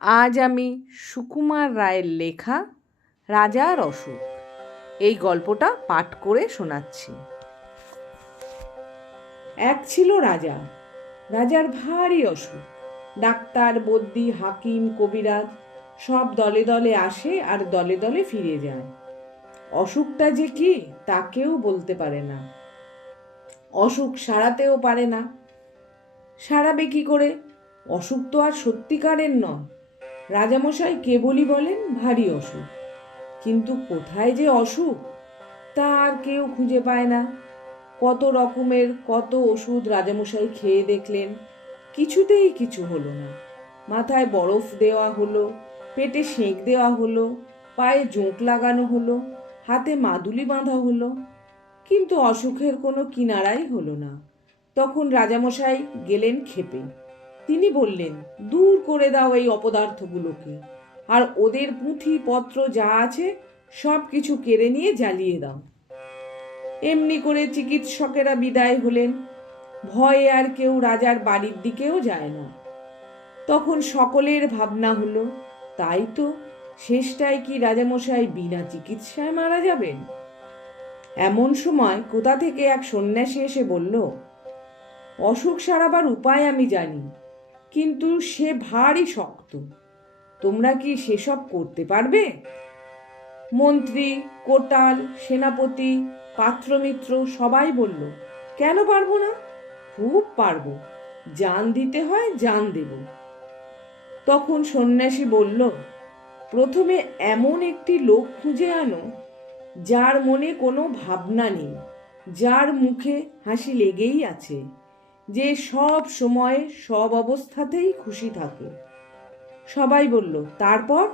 আজ আমি সুকুমার রায়ের লেখা রাজার অসুখ এই গল্পটা পাঠ করে শোনাচ্ছি। এক ছিল রাজা। রাজার ভারী অসুখ। ডাক্তার, বদ্যি, হাকিম, কবিরাজ সব দলে দলে আসে আর দলে দলে ফিরে যায়। অসুখটা যে কি তা কেউ বলতে পারে না। অসুখ সারাতেও পারে না। সারাবে কি করে? অসুখ তো আর সত্যিকারের নয়। রাজামশাই কেবলই বলেন ভারী অসুখ, কিন্তু কোথায় যে অসুখ তা আর কেউ খুঁজে পায় না। কত রকমের কত ওষুধ রাজামশাই খেয়ে দেখলেন, কিছুতেই কিছু হলো না। মাথায় বরফ দেওয়া হলো, পেটে সেঁক দেওয়া হলো, পায়ে জোঁক লাগানো হলো, হাতে মাদুলি বাঁধা হলো, কিন্তু অসুখের কোনো কিনারাই হলো না। তখন রাজামশাই গেলেন ক্ষেপে। তিনি বললেন, দূর করে দাও এই অপদার্থগুলোকে, আর ওদের পুঁথি পত্র যা আছে সব কিছু কেড়ে নিয়ে জ্বালিয়ে দাও। এমনি করে চিকিৎসকেরা বিদায় হলেন। ভয়ে আর কেউ রাজার বাড়ির দিকেও যায় না। তখন সকলের ভাবনা হলো, তাই তো, শেষটায় কি রাজামশাই বিনা চিকিৎসায় মারা যাবেন? এমন সময় কোথা থেকে এক সন্ন্যাসী এসে বলল, অসুখ সারাবার উপায় আমি জানি, কিন্তু সে ভারী শক্ত। তোমরা কি সেসব করতে পারবে? মন্ত্রী, কোটাল, সেনাপতি, পাত্রমিত্র সবাই বলল, কেন পারবো না? খুব পারবো, জান দিতে হয় জান দেব। তখন সন্ন্যাসী বলল, প্রথমে এমন একটি লোক খুঁজে আনো যার মনে কোনো ভাবনা নেই, যার মুখে হাসি লেগেই আছে, যে সব সময় সব অবস্থাতেই খুশি থাকে। সবাই বলল, তারপর?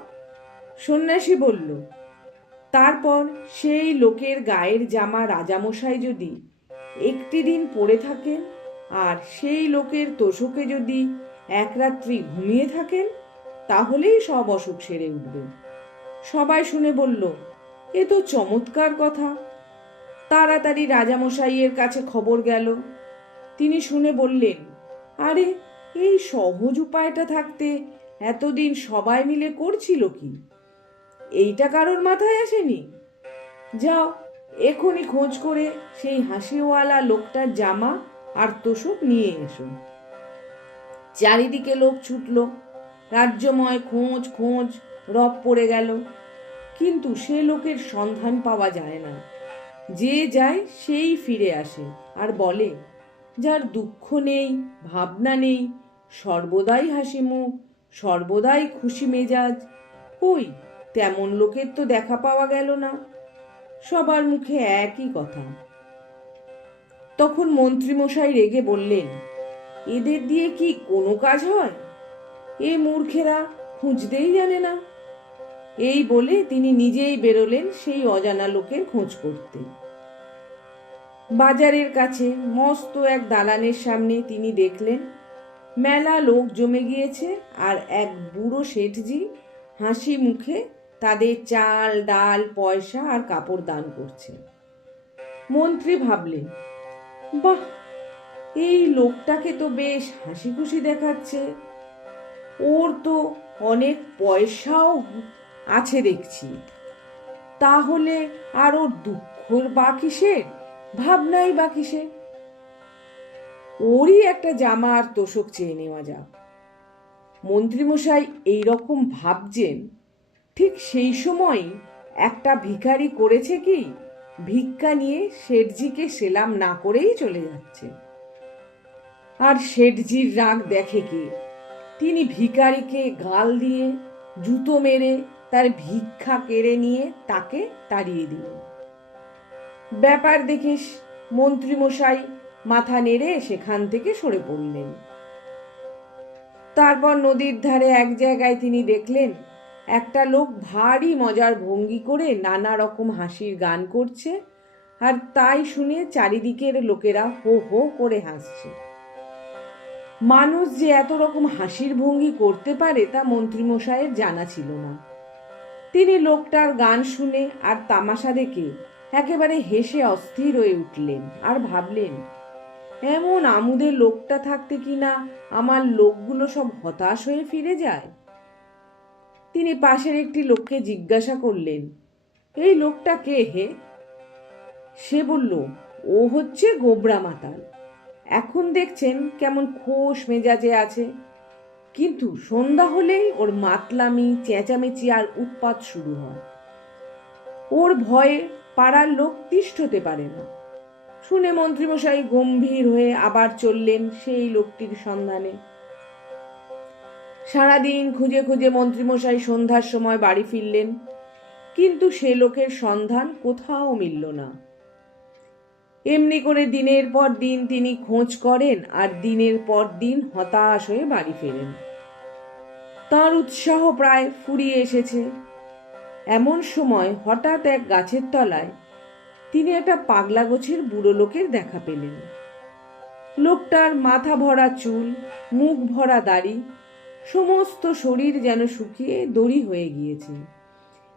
সন্ন্যাসী বলল, তারপর সেই লোকের গায়ের জামা রাজামশাই যদি একটি দিন পরে থাকেন, আর সেই লোকের তোষকে যদি এক রাত্রি ঘুমিয়ে থাকেন, তাহলেই সব অসুখ সেরে উঠবে। সবাই শুনে বলল, এ তো চমৎকার কথা। তাড়াতাড়ি রাজামশাইয়ের কাছে খবর গেল। তিনি শুনে বললেন, আরে, এই সহজ উপায়টা থাকতে এতদিন সবাই মিলে করছিল কি? এইটা কারোর মাথায় আসেনি? যাও, এখনই খোঁজ করে সেই হাসিওয়ালা লোকটার জামা আর তোষক নিয়ে এসো। চারিদিকে লোক ছুটল। রাজ্যময় খোঁজ খোঁজ রব পড়ে গেল, কিন্তু সে লোকের সন্ধান পাওয়া যায় না। যে যায় সেই ফিরে আসে আর বলে, যার দুঃখ নেই, ভাবনা নেই, সর্বদাই হাসি মুখ, সর্বদাই খুশি মেজাজ, কই তেমন লোকের তো দেখা পাওয়া গেল না। সবার মুখে একই কথা। তখন মন্ত্রীমশাই রেগে বললেন, এদের দিয়ে কি কোনো কাজ হয়? এ মূর্খেরা খুঁজতেই জানে না। এই বলে তিনি নিজেই বেরোলেন সেই অজানা লোকের খোঁজ করতে। বাজারের কাছে মস্ত এক দালানের সামনে তিনি দেখলেন মেলা লোক জমে গিয়েছে, আর এক বুড়ো শেঠজি হাসি মুখে তাদের চাল, ডাল, পয়সা আর কাপড় দান করছে। মন্ত্রী ভাবলেন, বাহ, এই লোকটাকে তো বেশ হাসি খুশি দেখাচ্ছে। ওর তো অনেক পয়সাও আছে দেখছি। তাহলে আর ওর দুঃখর বা কিসের, ভাবনাই বা কিসের? ওরই একটা জামা আর তোষক চেয়ে নেওয়া যাক। মন্ত্রীমশাই এইরকম ভাবছেন, ঠিক সেই সময় একটা ভিখারি করেছে কি, ভিক্ষা নিয়ে শেঠজিকে সেলাম না করেই চলে যাচ্ছে। আর শেঠজির রাগ দেখে কে? তিনি ভিখারিকে গাল দিয়ে, জুতো মেরে তার ভিক্ষা কেড়ে নিয়ে তাকে তাড়িয়ে দিলেন। ব্যাপার দেখে মন্ত্রীমশাই মাথা নেড়ে সেখান থেকে সরে পড়লেন। তারপর নদীর ধারে এক জায়গায় তিনি দেখলেন একটা লোক ভারী মজার ভঙ্গি করে নানা রকম হাসির গান করছে, আর তাই শুনে চারিদিকের লোকেরা হো হো করে হাসছে। মানুষ যে এত রকম হাসির ভঙ্গি করতে পারে তা মন্ত্রীমশাইয়ের জানা ছিল না। তিনি লোকটার গান শুনে আর তামাশা দেখে একেবারে হেসে অস্থির হয়ে উঠলেন আর ভাবলেন, এমন আমুদে লোকটা থাকতে কিনা আমার লোকগুলো সব হতাশ হয়ে ফিরে যায়। তিনি পাশের একটি লোককে জিজ্ঞাসা করলেন, এই লোকটা কে হে? সে বলল, ও হচ্ছে গোবরা মাতাল। এখন দেখছেন কেমন খোশ মেজাজে আছে, কিন্তু সন্ধ্যা হলেই ওর মাতলামি, চেঁচামেচি আর উৎপাত শুরু হয়। ওর ভয়ে পাড়ার লোক তিষ্ঠতে পারে না। শুনে মন্ত্রীমশাই গম্ভীর হয়ে আবার চললেন সেই লোকটির সন্ধানে। সারাদিন খুঁজে খুঁজে মন্ত্রীমশাই সন্ধ্যার সময় বাড়ি ফিরলেন, কিন্তু সে লোকের সন্ধান কোথাও মিলল না। এমনি করে দিনের পর দিন তিনি খোঁজ করেন আর দিনের পর দিন হতাশ হয়ে বাড়ি ফেরেন। তার উৎসাহ প্রায় ফুরিয়ে এসেছে। এমন সময় হঠাৎ এক গাছের তলায় তিনি একটা পাগলা গোছের বুড়ো লোকের দেখা পেলেন। লোকটার মাথা ভরা চুল, মুখ ভরা দাড়ি, সমস্ত শরীর যেন শুকিয়ে দড়ি হয়ে গিয়েছে।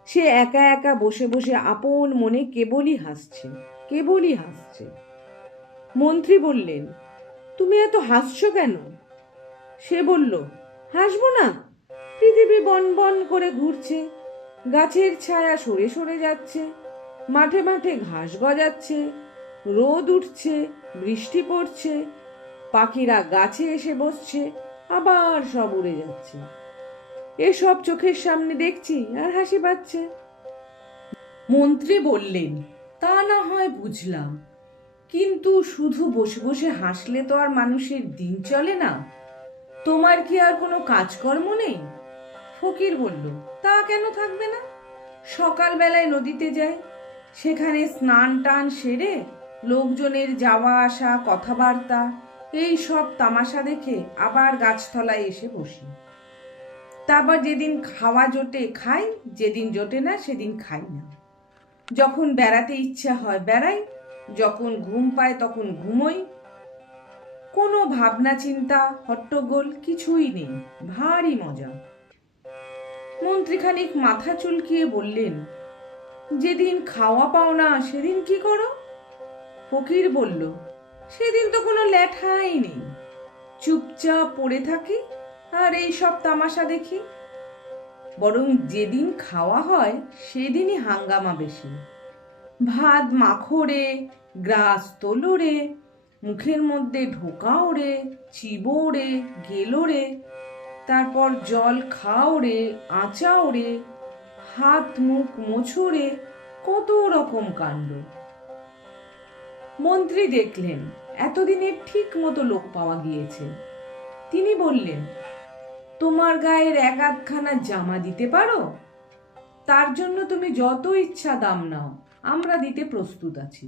সে একা একা বসে বসে আপন মনে কেবলই হাসছে। মন্ত্রী বললেন, তুমি এত হাসছো কেন? সে বলল, হাসবো না? পৃথিবী বন বন করে ঘুরছে, গাছের ছায়া সরে সরে যাচ্ছে, মাঠে মাঠে ঘাস গজাচ্ছে, রোদ উঠছে, বৃষ্টি পড়ছে, পাখিরা গাছে এসে বসছে, আবার সব উড়ে যাচ্ছে। এসব চোখের সামনে দেখছি আর হাসি পাচ্ছে। মন্ত্রী বললেন, তা না হয় বুঝলাম, কিন্তু শুধু বসে বসে হাসলে তো আর মানুষের দিন চলে না। তোমার কি আর কোনো কাজকর্ম নেই? ফকির বলল, তা কেন থাকবে না? সকালবেলায় নদীতে যাই, সেখানে স্নান টান সেরে লোকজনের যাওয়া আসা, কথাবার্তা, এই সব তামাশা দেখে আবার গাছতলায় এসে বসি। তারপর যেদিন খাওয়া জোটে খাই, যেদিন জোটে না সেদিন খাই না। যখন বেড়াতে ইচ্ছা হয় বেড়াই, যখন ঘুম পায় তখন ঘুমোই। কোনো ভাবনা চিন্তা হট্টগোল কিছুই নেই, ভারী মজা। মন্ত্রী খানিক মাথা চুলকিয়ে বললেন, যেদিন খাওয়া পাও না সেদিন কি করো? ফকির বলল, সেদিন তো কোনো লেঠাই নেই, চুপচাপ পড়ে থাকি আর এই সব তামাশা দেখি। বরং যেদিন খাওয়া হয় সেদিনই হাঙ্গামা বেশি। ভাত মাখো রে, গ্রাস তোলো রে, মুখের মধ্যে ঢোকাও রে, চিবো রে, গেলো রে, তারপর জল খাও রে, আঁচাও রে, হাত মুখ মোছো রে, কত রকম কাণ্ড। মন্ত্রী দেখলেন এতদিনে ঠিক মতো লোক পাওয়া গিয়েছে। তিনি বললেন, তোমার গায়ের এক আধখানা জামা দিতে পারো? তার জন্য তুমি যত ইচ্ছা দাম নাও, আমরা দিতে প্রস্তুত আছি।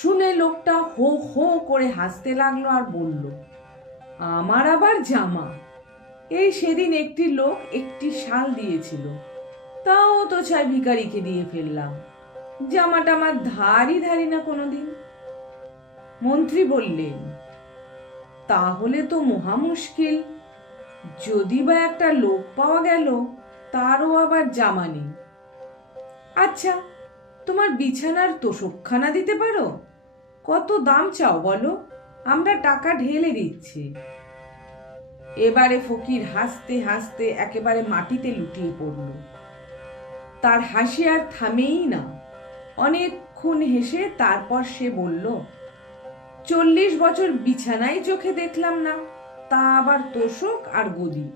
শুনে লোকটা হো হো করে হাসতে লাগলো আর বলল, আমার আবার জামা? এই সেদিন একটি লোক একটি শাল দিয়েছিল, তাও তো চাই ভিখারিকে দিয়ে ফেললাম। জামাটা আমার ধারি না কোনোদিন। মন্ত্রী বললেন, তাহলে তো মহা মুশকিল। যদি বা একটা লোক পাওয়া গেল, তারও আবার জামা নেই। আচ্ছা, তোমার বিছানার তোশকখানা দিতে পারো? কত দাম চাও বলো, আমরা টাকা ঢেলে দিচ্ছি। এবারে ফকির হাসতে হাসতে একেবারে মাটিতে লুটিয়ে পড়ল। তার হাসি আর থামেই না। অনেকক্ষণ হেসে তারপর সে বলল, 40 বছর বিছানাই চোখে দেখলাম না, তা আবার তোষক আর গদি।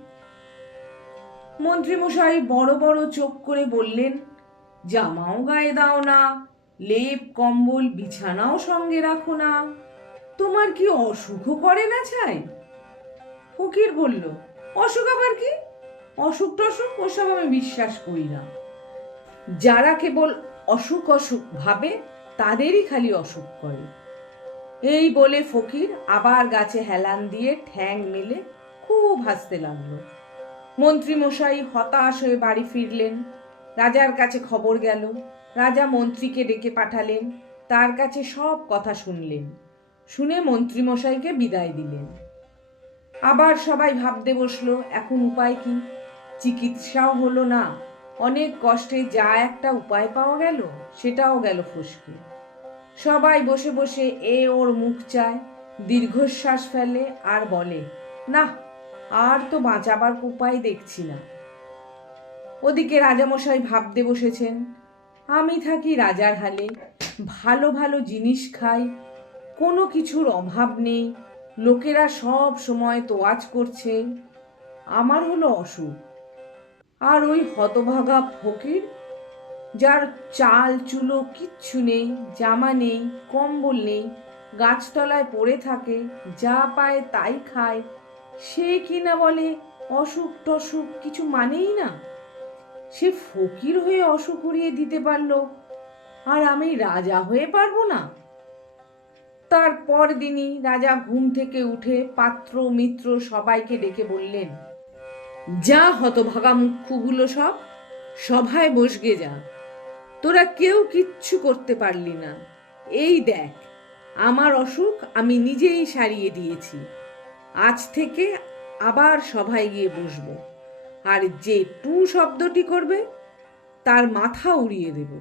মন্ত্রীমশাই বড় বড় চোখ করে বললেন, জামাও গায়ে দাও না, লেপ কম্বল বিছানাও সঙ্গে রাখো না, তোমার কি অসুখ করে না ছাই? ফকির বলল, অসুখ আবার কি? অসুখ টসুখ ওসব আমি বিশ্বাস করি না। যারা কেবল অসুখ অসুখ ভাবে তাদেরই খালি অসুখ করে। এই বলে ফকির আবার গাছে হেলান দিয়ে ঠ্যাং মেলে খুব হাসতে লাগলো। মন্ত্রীমশাই হতাশ হয়ে বাড়ি ফিরলেন। রাজার কাছে খবর গেল। রাজা মন্ত্রীকে ডেকে পাঠালেন, তার কাছে সব কথা শুনলেন। শুনে মন্ত্রীমশাইকে বিদায় দিলেন। আবার সবাই ভাবতে বসলো, এখন উপায় কি? চিকিৎসাও হলো না, অনেক কষ্টে যা একটা উপায় পাওয়া গেল সেটাও গেল ফসকে। সবাই বসে বসে এ ওর মুখ চায়, দীর্ঘশ্বাস ফেলে আর বলে, না, আর তো বাঁচাবার উপায় দেখছি না। ওদিকে রাজামশাই ভাবতে বসেছেন, আমি থাকি রাজার হালে, ভালো ভালো জিনিস খাই, কোনো কিছুর অভাব নেই, লোকেরা সব সময় তোয়াজ করছে, আমার হলো অসুখ। আর ওই হতভাগা ফকির, যার চাল চুলো কিচ্ছু নেই, জামা নেই, কম্বল নেই, গাছতলায় পড়ে থাকে, যা পায় তাই খায়, সে কিনা বলে অসুখ টসুখ কিছু মানেই না। সে ফকির হয়ে অসুখ উড়িয়ে দিতে পারলো, আর আমি রাজা হয়ে পারবো না? তারপর দিনই রাজা ঘুম থেকে উঠে পাত্র মিত্র সবাইকে ডেকে বললেন, যা হতভাগা মুখ্যগুলো সব সভায় বসগে যা, তোরা কেউ কিচ্ছু করতে পারলি না। এই দেখ, আমার অসুখ আমি নিজেই সারিয়ে দিয়েছি। আজ থেকে আবার সভায় গিয়ে বসবো, আর যে টু শব্দটি করবে তার মাথা উড়িয়ে দেব।